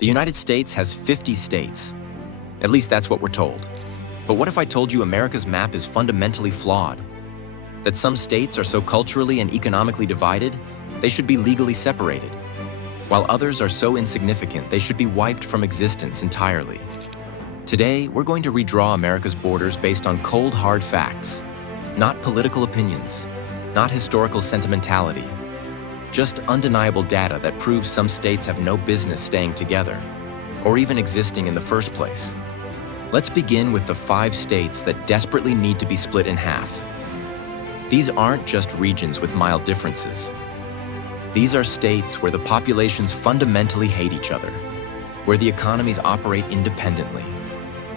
The United States has 50 states. At least that's what we're told. But what if I told you America's map is fundamentally flawed? That some states are so culturally and economically divided, they should be legally separated, while others are so insignificant they should be wiped from existence entirely. Today, we're going to redraw America's borders based on cold, hard facts, not political opinions, not historical sentimentality, just undeniable data that proves some states have no business staying together, or even existing in the first place. Let's begin with the 5 states that desperately need to be split in half. These aren't just regions with mild differences. These are states where the populations fundamentally hate each other, where the economies operate independently,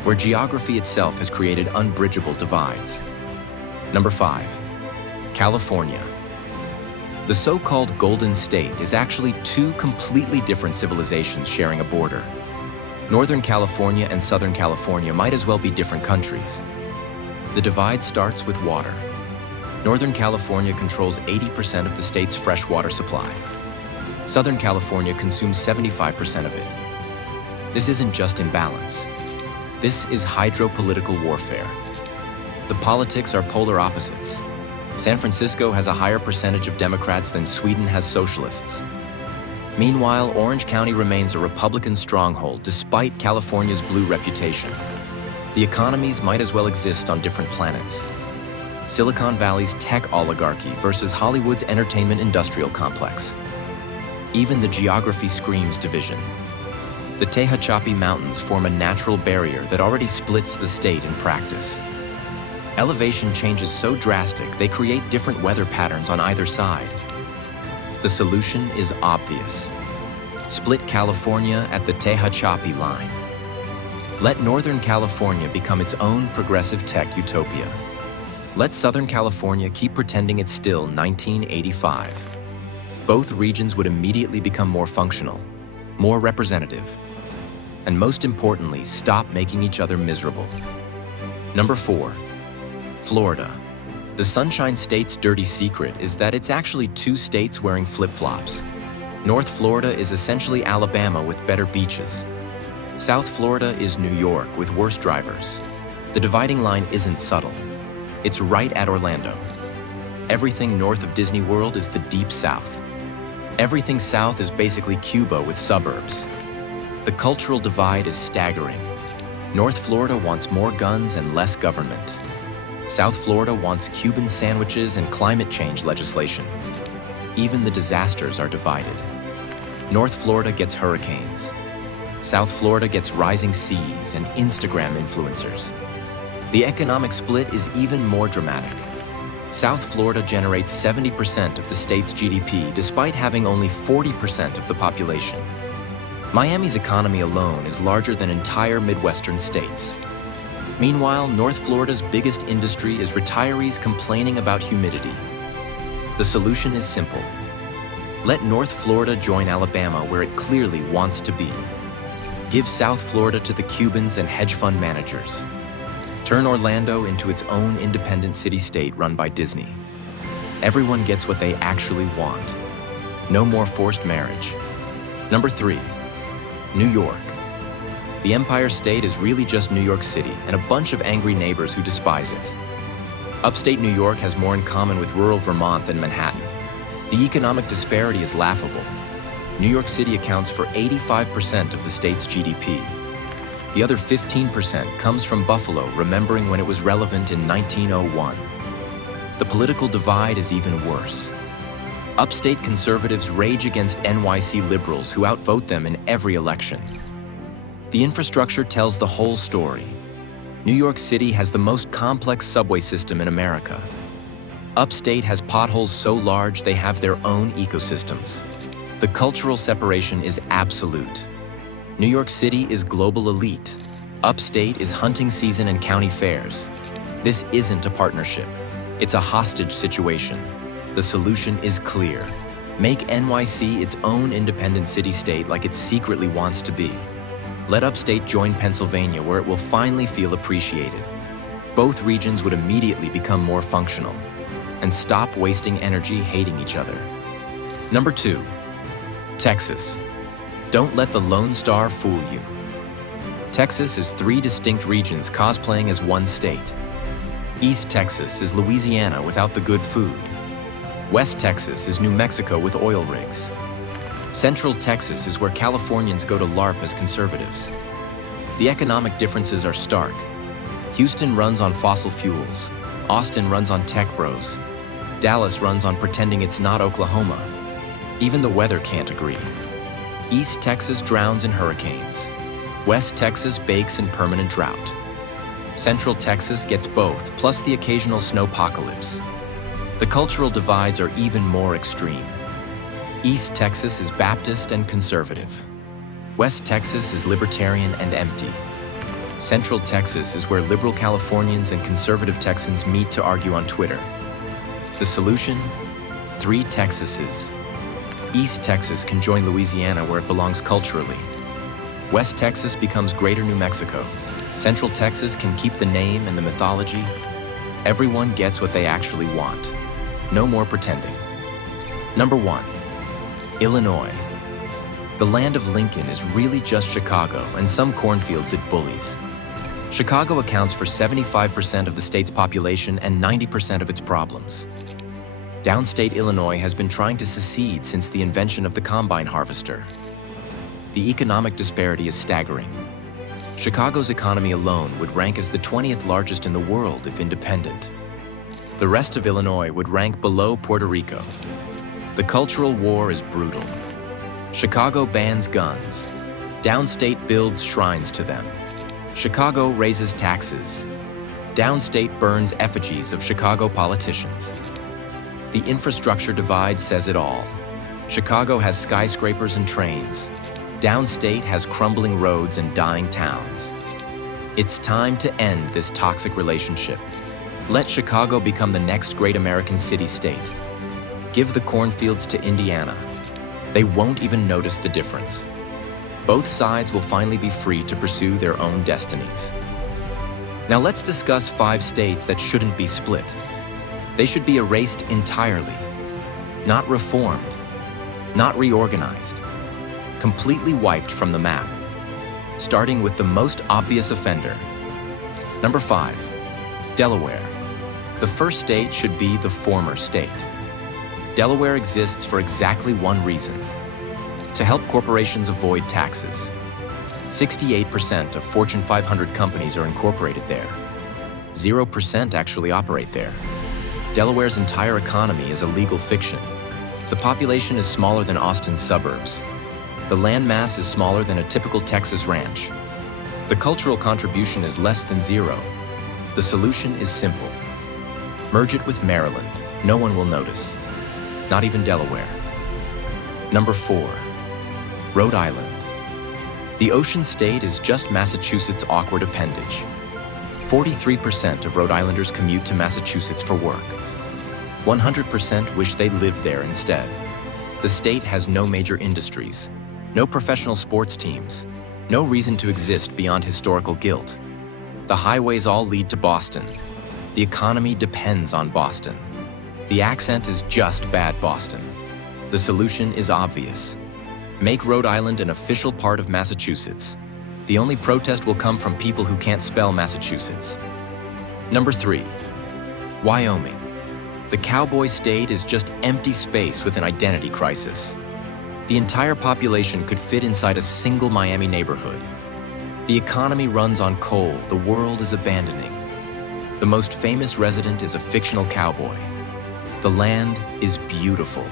where geography itself has created unbridgeable divides. Number 5, California. The so-called Golden State is actually 2 completely different civilizations sharing a border. Northern California and Southern California might as well be different countries. The divide starts with water. Northern California controls 80% of the state's fresh water supply. Southern California consumes 75% of it. This isn't just imbalance. This is hydropolitical warfare. The politics are polar opposites. San Francisco has a higher percentage of Democrats than Sweden has socialists. Meanwhile, Orange County remains a Republican stronghold despite California's blue reputation. The economies might as well exist on different planets. Silicon Valley's tech oligarchy versus Hollywood's entertainment industrial complex. Even the geography screams division. The Tehachapi Mountains form a natural barrier that already splits the state in practice. Elevation changes so drastic they create different weather patterns on either side. The solution is obvious. Split California at the Tehachapi line. Let Northern California become its own progressive tech utopia. Let Southern California keep pretending it's still 1985. Both regions would immediately become more functional, more representative, and most importantly, stop making each other miserable. Number 4, Florida. The Sunshine State's dirty secret is that it's actually 2 states wearing flip-flops. North Florida is essentially Alabama with better beaches. South Florida is New York with worse drivers. The dividing line isn't subtle. It's right at Orlando. Everything north of Disney World is the Deep South. Everything south is basically Cuba with suburbs. The cultural divide is staggering. North Florida wants more guns and less government. South Florida wants Cuban sandwiches and climate change legislation. Even the disasters are divided. North Florida gets hurricanes. South Florida gets rising seas and Instagram influencers. The economic split is even more dramatic. South Florida generates 70% of the state's GDP despite having only 40% of the population. Miami's economy alone is larger than entire Midwestern states. Meanwhile, North Florida's biggest industry is retirees complaining about humidity. The solution is simple. Let North Florida join Alabama where it clearly wants to be. Give South Florida to the Cubans and hedge fund managers. Turn Orlando into its own independent city-state run by Disney. Everyone gets what they actually want. No more forced marriage. Number 3, New York. The Empire State is really just New York City and a bunch of angry neighbors who despise it. Upstate New York has more in common with rural Vermont than Manhattan. The economic disparity is laughable. New York City accounts for 85% of the state's GDP. The other 15% comes from Buffalo, remembering when it was relevant in 1901. The political divide is even worse. Upstate conservatives rage against NYC liberals who outvote them in every election. The infrastructure tells the whole story. New York City has the most complex subway system in America. Upstate has potholes so large they have their own ecosystems. The cultural separation is absolute. New York City is global elite. Upstate is hunting season and county fairs. This isn't a partnership. It's a hostage situation. The solution is clear. Make NYC its own independent city-state like it secretly wants to be. Let Upstate join Pennsylvania where it will finally feel appreciated. Both regions would immediately become more functional and stop wasting energy hating each other. Number 2, Texas. Don't let the Lone Star fool you. Texas is 3 distinct regions cosplaying as one state. East Texas is Louisiana without the good food. West Texas is New Mexico with oil rigs. Central Texas is where Californians go to LARP as conservatives. The economic differences are stark. Houston runs on fossil fuels. Austin runs on tech bros. Dallas runs on pretending it's not Oklahoma. Even the weather can't agree. East Texas drowns in hurricanes. West Texas bakes in permanent drought. Central Texas gets both, plus the occasional snowpocalypse. The cultural divides are even more extreme. East Texas is Baptist and conservative. West Texas is libertarian and empty. Central Texas is where liberal Californians and conservative Texans meet to argue on Twitter. The solution? 3 Texases. East Texas can join Louisiana where it belongs culturally. West Texas becomes Greater New Mexico. Central Texas can keep the name and the mythology. Everyone gets what they actually want. No more pretending. Number 1, Illinois. The land of Lincoln is really just Chicago and some cornfields it bullies. Chicago accounts for 75% of the state's population and 90% of its problems. Downstate Illinois has been trying to secede since the invention of the combine harvester. The economic disparity is staggering. Chicago's economy alone would rank as the 20th largest in the world if independent. The rest of Illinois would rank below Puerto Rico. The cultural war is brutal. Chicago bans guns. Downstate builds shrines to them. Chicago raises taxes. Downstate burns effigies of Chicago politicians. The infrastructure divide says it all. Chicago has skyscrapers and trains. Downstate has crumbling roads and dying towns. It's time to end this toxic relationship. Let Chicago become the next great American city-state. Give the cornfields to Indiana. They won't even notice the difference. Both sides will finally be free to pursue their own destinies. Now let's discuss 5 states that shouldn't be split. They should be erased entirely, not reformed, not reorganized, completely wiped from the map, starting with the most obvious offender. Number 5, Delaware. The first state should be the former state. Delaware exists for exactly one reason: to help corporations avoid taxes. 68% of Fortune 500 companies are incorporated there. 0% actually operate there. Delaware's entire economy is a legal fiction. The population is smaller than Austin's suburbs. The landmass is smaller than a typical Texas ranch. The cultural contribution is less than 0. The solution is simple. Merge it with Maryland. No one will notice. Not even Delaware. Number 4, Rhode Island. The ocean state is just Massachusetts' awkward appendage. 43% of Rhode Islanders commute to Massachusetts for work. 100% wish they lived there instead. The state has no major industries, no professional sports teams, no reason to exist beyond historical guilt. The highways all lead to Boston. The economy depends on Boston. The accent is just bad Boston. The solution is obvious. Make Rhode Island an official part of Massachusetts. The only protest will come from people who can't spell Massachusetts. Number 3, Wyoming. The cowboy state is just empty space with an identity crisis. The entire population could fit inside a single Miami neighborhood. The economy runs on coal the world is abandoning. The most famous resident is a fictional cowboy. The land is beautiful,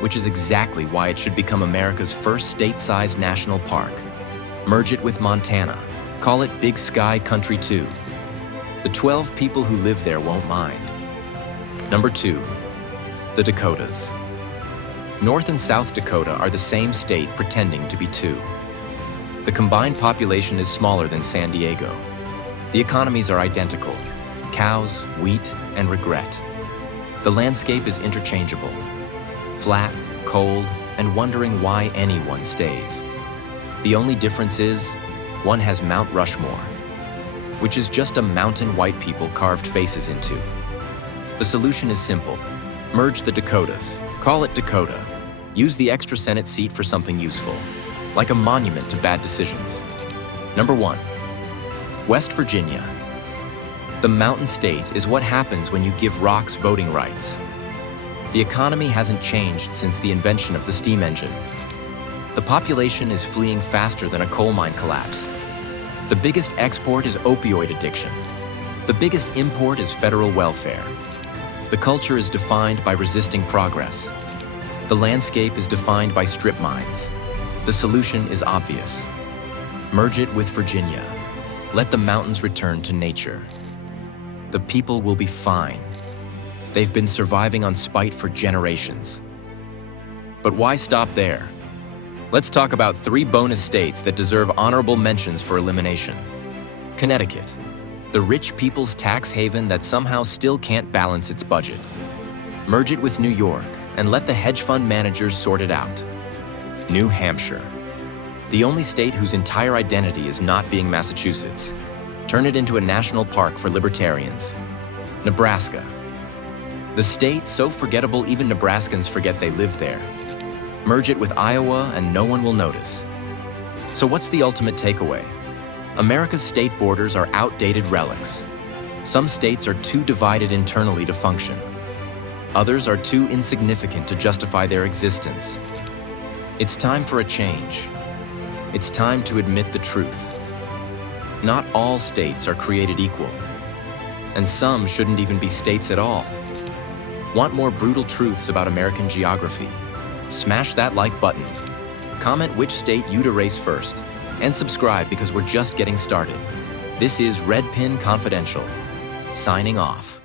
which is exactly why it should become America's first state-sized national park. Merge it with Montana. Call it Big Sky Country 2. The 12 people who live there won't mind. Number 2, the Dakotas. North and South Dakota are the same state pretending to be 2. The combined population is smaller than San Diego. The economies are identical: cows, wheat, and regret. The landscape is interchangeable: flat, cold, and wondering why anyone stays. The only difference is, one has Mount Rushmore, which is just a mountain white people carved faces into. The solution is simple. Merge the Dakotas. Call it Dakota. Use the extra Senate seat for something useful. like a monument to bad decisions. Number 1. West Virginia. The mountain state is what happens when you give rocks voting rights. The economy hasn't changed since the invention of the steam engine. The population is fleeing faster than a coal mine collapse. The biggest export is opioid addiction. The biggest import is federal welfare. The culture is defined by resisting progress. The landscape is defined by strip mines. The solution is obvious. Merge it with Virginia. Let the mountains return to nature. The people will be fine. They've been surviving on spite for generations. But why stop there? Let's talk about 3 bonus states that deserve honorable mentions for elimination. Connecticut, the rich people's tax haven that somehow still can't balance its budget. Merge it with New York and let the hedge fund managers sort it out. New Hampshire, the only state whose entire identity is not being Massachusetts. Turn it into a national park for libertarians. Nebraska, the state so forgettable even Nebraskans forget they live there. Merge it with Iowa and no one will notice. So what's the ultimate takeaway? America's state borders are outdated relics. Some states are too divided internally to function. Others are too insignificant to justify their existence. It's time for a change. It's time to admit the truth. Not all states are created equal, and some shouldn't even be states at all. Want more brutal truths about American geography? Smash that like button. Comment which state you'd erase first, and subscribe because we're just getting started. This is Red Pin Confidential, signing off.